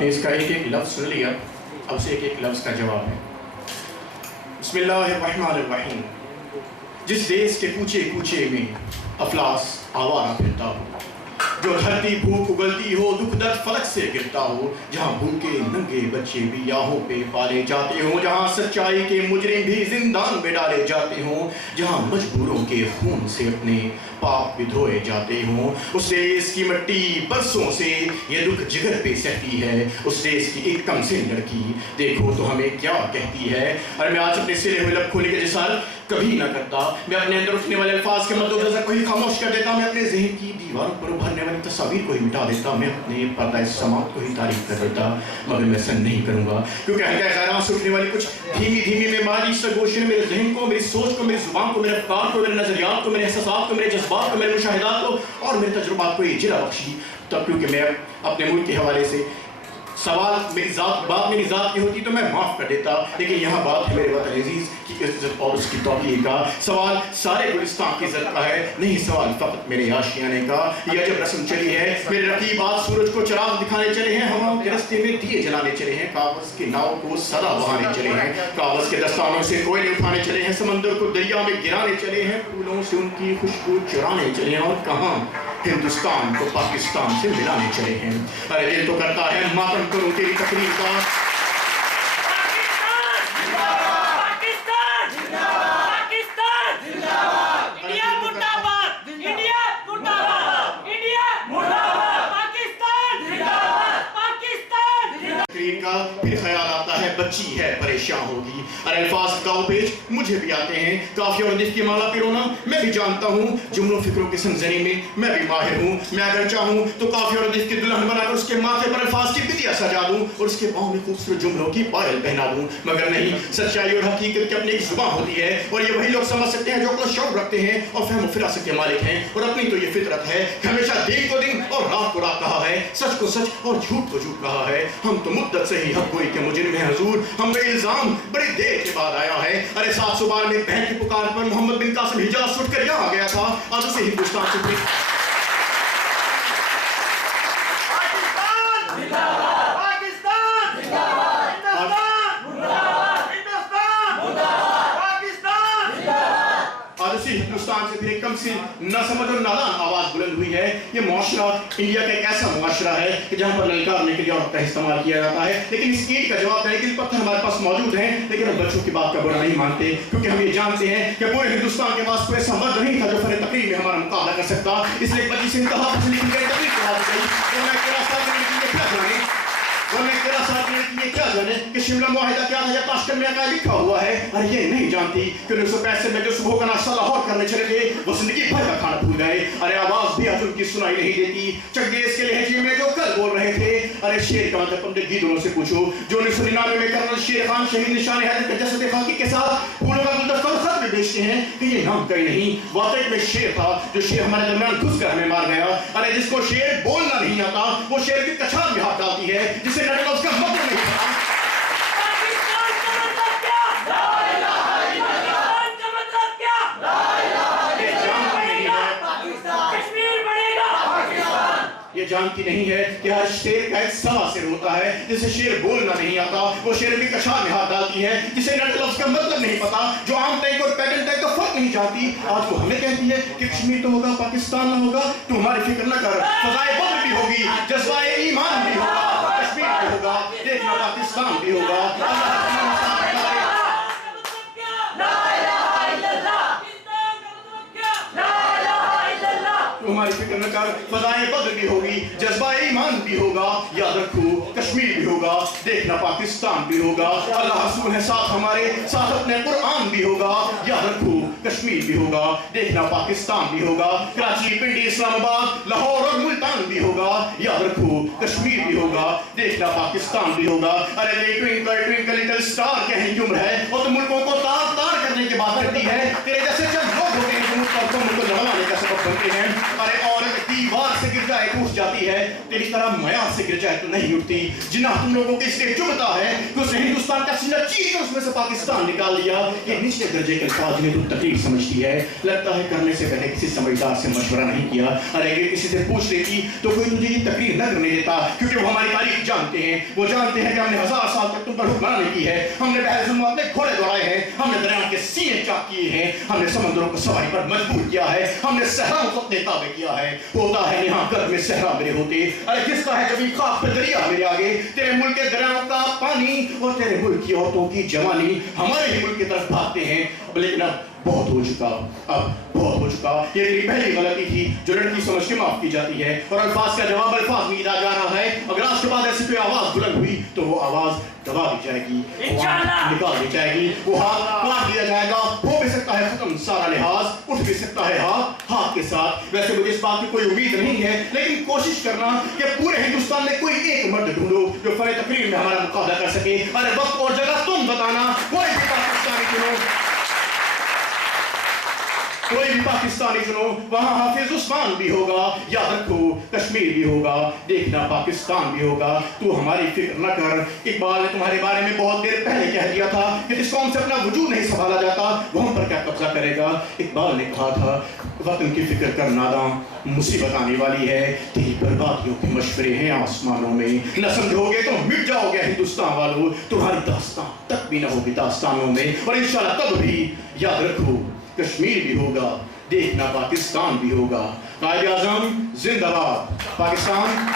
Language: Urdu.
آپ نے اس کا ایک ایک لفظ سن لیا، اب سے ایک ایک لفظ کا جواب ہے۔ بسم اللہ الرحمن الرحیم۔ جس دیس کے کوچے کوچے میں افلاس آوارہ پھرتا ہو، جو دھرتی بھوک اگلتی ہو، دکھ درد فلک سے گرتا ہو، جہاں بھوکے ننگے بچے بھی یاہوں پہ پالے جاتے ہوں، جہاں سچائی کے مجرم بھی زندان میں ڈالے جاتے ہوں، جہاں مجبوروں کے خون سے اپنے پاپ بھی دھوئے جاتے ہوں، اس دیس کی مٹی برسوں سے یہ دکھ جگر پہ سہتی ہے۔ اس دیس کی ایک کم سن لڑکی دیکھو تو ہمیں کیا کہتی ہے۔ اور میں آج اپنے سرے ہوئے لب کھولنے کے جسارت کبھی نہ کرتا، میں اپنے اندر اٹھنے والے الفاظ کے مد و نظر کو ہی خاموش کر دیتا، میں اپنے ذہن کی دیواروں پر ابھرنے والی تصاویر کو ہی مٹا دیتا، میں اپنے پردہ سماعت کو ہی تاریخ کر دیتا، مگر میں ایسا نہیں کروں گا، کیونکہ ہلکے خیران سے اٹھنے والی کچھ دھیمی دھیمی بیماری سرگوشی نے میرے ذہن کو، میری سوچ کو، میری زبان کو، میرے افکار کو، میرے نظریات کو، میرے احساسات کو، میرے جذبات کو، میرے مشاہدات کو اور میرے تجربات کو یہ جرا بخشی، تب کیونکہ میں اپنے ملک کے حوالے سے سوال بات میری ذات کی ہوتی تو میں معاف کر دیتا، لیکن یہاں بات ہے میرے وطن عزیز کی عزت اور اس کی توقیر کا۔ سوال سارے گلستان کی عزت کا ہے، نہیں سوال فقط میرے آشیانے کا۔ یہ عجب رسم چلی ہے، میرے رقیب آج سورج کو چراغ دکھانے چلے ہیں، ہواؤں کے رستے میں دیے جلانے چلے ہیں، کاغذ کے ناؤ کو سدا بہانے چلے ہیں، کاغذ کے دستانوں سے کوئلے اٹھانے چلے ہیں، سمندر کو دریا میں گرانے چلے ہیں، پھولوں سے ان کی خوشبو چرانے چلے ہیں، اور کہاں ہندوستان کو پاکستان سے ملانے چلے ہیں۔ ارے دل تو کرتا ہے ماتم کروں تیری تقریر کا۔ پھر خیال آتا ہے بچی ہے پریشان ہوگی، اور الفاظ گاؤ پیچ مجھے بھی آتے ہیں، کافی اور لفظ کی مالا پیرونا میں بھی جانتا ہوں، جملوں فکروں کی سنزنی میں بھی ماہر ہوں، میں اگر چاہوں تو کافی اور لفظ کی دلہن بنا کر اس کے ماتھے پر الفاظ کی بندیا سجا دوں اور اس کے پاؤں میں خوبصورت جملوں کی پائل پہنا دوں، مگر نہیں، سچائی اور حقیقت کی اپنی ایک زبان ہوتی ہے، اور یہ وہی لوگ سمجھ سکتے ہیں جو عقل و شعور رکھتے ہیں اور فہم و فراست کے مالک ہیں، اور اپنی تو یہ فطرت ہے کہ ہمیشہ دن کو دن اور رات کو رات کہا ہے، سچ کو سچ اور جھوٹ کو جھوٹ کہا ہے۔ ہم تو مدت سے ہی حق گوئی کے مجرم ہیں حضور، ہم پہ الزام بڑی دیر کے بعد آیا ہے۔ ارے 700 بار میں بہن کی پکار پر محمد بن قاسم حجاز چھوٹ کر یہاں گیا تھا، آج اسے ہندوستان سے ہندوستان سے پھر ایک کم سی نہ سمجھ اور نادان آواز بلند ہوئی ہے۔ یہ معاشرہ انڈیا کا ایک ایسا معاشرہ ہے کہ جہاں پر للکارنے کے لیے عورت کا استعمال کیا جاتا ہے، لیکن اس اینٹ کا جواب ہے کہ پتھر ہمارے پاس موجود ہیں، لیکن ہم بچوں کی بات کا برا نہیں مانتے، کیونکہ ہم یہ جانتے ہیں کہ پورے ہندوستان کے پاس کوئی ایسا مرد نہیں تھا جو فن تقریر میں ہمارا مقابلہ کر سکتا، اس لیے بچی سے انتہا پسند کی گئی تقریر کو حاصل گئی، اور میں تیرا ساتھ دینے کے لیے کیا جانے، اور میں تیرا ساتھ دینے کے لیے کیا جانے کہ شملہ معاہدہ کیا ہے یا تاشکند میں کیا لکھا ہوا ہے، اور یہ نہیں جانتی کہ 1965 میں جو صبح کا ناشتہ لاہور کرنے چلے تھے وہ زندگی بھر کا کھانا بھول گئے۔ ارے آواز بھی آج ان کی سنائی نہیں دیتی، چنگیز کے لہجے میں جو کل بول رہے تھے، ارے شیر کا مطلب اپنے گیدڑوں سے پوچھو جو 1999 میں کرنل شیر خان شہید نشان حیدر کے جسد خاکی کے ساتھ پھولوں کا گلدستہ اور خط بھی بیچتے ہیں کہ یہ نام کہیں نہیں، واقعی میں شیر تھا جو شیر ہمارے درمیان گھس کر ہمیں مار گیا۔ ارے جس کو شیر بولنا نہیں آتا وہ شیر کی کچھان میں ہاتھ ڈالتی ہے، جسے نہ اس کا مطلب نہیں پتا۔ یہ جانتی نہیں ہے کہ ہر شیر کا ایک سوا سر ہوتا ہے، جسے شیر بولنا نہیں آتا وہ شیر کی کچھان میں ہاتھ ڈالتی ہے، جسے نہ لفظ کا مطلب نہیں پتا، جو عام ٹیگ اور پیٹرن ٹیگ کا فرق نہیں جانتی، آج وہ ہمیں کہتی ہے کہ کشمیر تو ہوگا پاکستان نہ ہوگا، تو ہماری فکر نہ کر، فضائے بدر بھی ہوگی، جذبہ ایمان بھی ہوگا، کشمیر بھی ہوگا، دیکھنا پاکستان بھی ہوگا۔ تمہاری فکر نہ کر، فضائے بدر بھی ہوگی، جذبہ ایمان بھی ہوگا، یاد رکھو کشمیر بھی ہوگا، دیکھنا پاکستان بھی ہوگا، اللہ رسول ہے ساتھ ہمارے، ساتھ اپنے قرآن بھی ہوگا، یاد رکھو کشمیر بھی ہوگا، دیکھنا پاکستان بھی ہوگا، کراچی پنڈی اسلام آباد لاہور اور ملتان بھی ہوگا، یاد رکھو کشمیر بھی ہوگا، دیکھنا پاکستان بھی ہوگا۔ ارے ٹوئنکل ٹوئنکل لٹل اسٹار کہیں عمر ہے، وہ تو ملکوں کو تار تار کرنے کی بات کرتی ہے، تیرے جیسے چند لوگ ہوتے ہیں جو ملک کو لڑوانے کا سبب بنتے ہیں۔ ارے اور دیوار سے گر جائے ایک اٹھ جاتی ہے تیری طرح میعاد سے گر جائے تو نہیں اٹھتی. جناح تم لوگوں کے اس لیے چبھتا ہے کہ اس نے ہندوستان کا سینہ چیر کر اس میں سے پاکستان نکال دیا. یہ نچلے درجے کے الفاظ جنہیں تو تقریر سمجھتی ہے. لگتا ہے کرنے سے پہلے کسی سمجھدار سے مشورہ نہیں کیا. اور اگر کسی سے پوچھ لیتی تو کوئی تجھے یہ تقریر نہ کرنے دیتا, کیونکہ وہ ہماری تاریخ جانتے ہیں. وہ جانتے ہیں کہ ہم نے 1000 سال تک تم پر حکمرانی کی ہے. ہم نے بحر ظلمات میں گھوڑے دوڑائے ہیں. ہم نے دریاؤں کے سینے چاک کیے ہیں. ہم نے سمندروں کو سواری پر مجبور کیا ہے. ہم نے صحراؤں کو اپنے تابع کیا ہے. ہوتا ہے یہاں گرد میں صحرا میرے ہوتے. ارے کس کا ہے کبھی خاک پہ دریا میرے آگے. تیرے ملک کے دریاؤں کا پانی اور تیرے ملک کی عورتوں کی جوانی ہمارے ہی ملک کی طرف بھاگتے ہیں. لیکن اب بہت ہو چکا, اب بہت ہو چکا. یہ تیری پہلی غلطی تھی جو لڑکی سمجھ کے معاف کی جاتی ہے. اور الفاظ کا جواب الفاظ میں دیا جا رہا ہے. اگر آج کے بعد ایسی کوئی آواز بلند ہوئی تو وہ آواز دبا دی جائے گی, نکال دی جائے گی, وہ ہاتھ کاٹ دیا جائے گا. ہو بھی سکتا ہے ختم سارا لحاظ, اٹھ بھی سکتا ہے ہاتھ کے ساتھ. ویسے مجھے اس بات کی کوئی امید نہیں ہے, لیکن کوشش کرنا کہ پورے ہندوستان میں کوئی ایک مرد ڈھونڈو جو فن تقریر میں ہمارا مقابلہ کر سکے. ارے وقت اور جگہ تم بتانا. کوئی بھی پاکستانی چنو, کوئی بھی پاکستانی چنو. وہاں حافظ عثمان بھی ہوگا, یاد رکھو کشمیر بھی ہوگا, دیکھنا پاکستان بھی ہوگا. تو ہماری فکر نہ کر. اقبال نے تمہارے بارے میں بہت دیر پہلے کہہ دیا تھا کہ جس قوم سے اپنا وجود نہیں سنبھالا جاتا وہ ہم پر کیا قبضہ کرے گا. اقبال نے کہا تھا وطن کی فکر کر ناداں, مصیبت آنے والی ہے. تیری بربادیوں کے مشورے ہیں آسمانوں میں. نہ سمجھو گے تو مٹ جاؤ گے ہندوستان والوں. تمہاری داستان تک بھی نہ ہوگی داستانوں میں. اور انشاءاللہ تب بھی یاد رکھو کشمیر بھی ہوگا, دیکھنا پاکستان بھی ہوگا. قائد اعظم زندہ باد. پاکستان